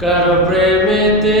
কার প্রেমেতে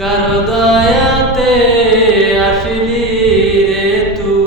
কার দয়াতে আসলি রে তুই।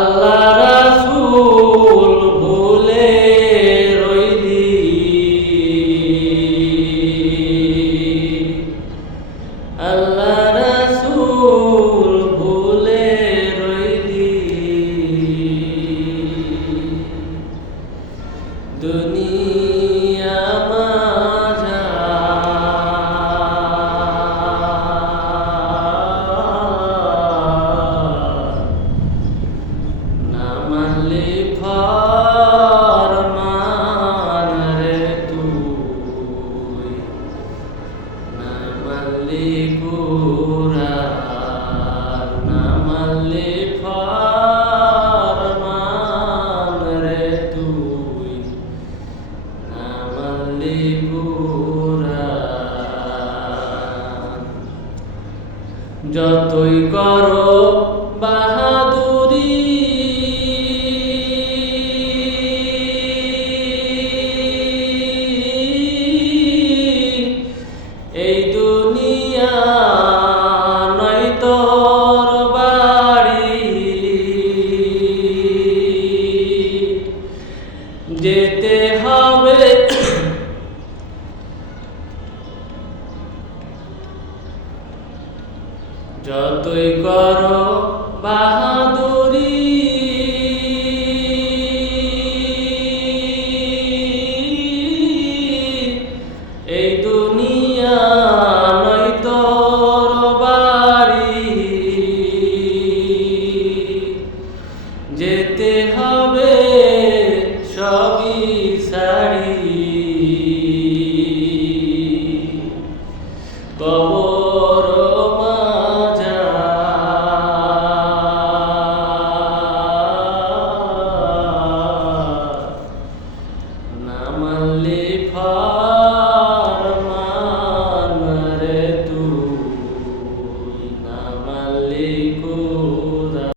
আল্লাহ রাসূল ভুলে রইলি। আল্লাহ রাসূল ভুলে দুনিয়া যতই করো বাহানা santo y.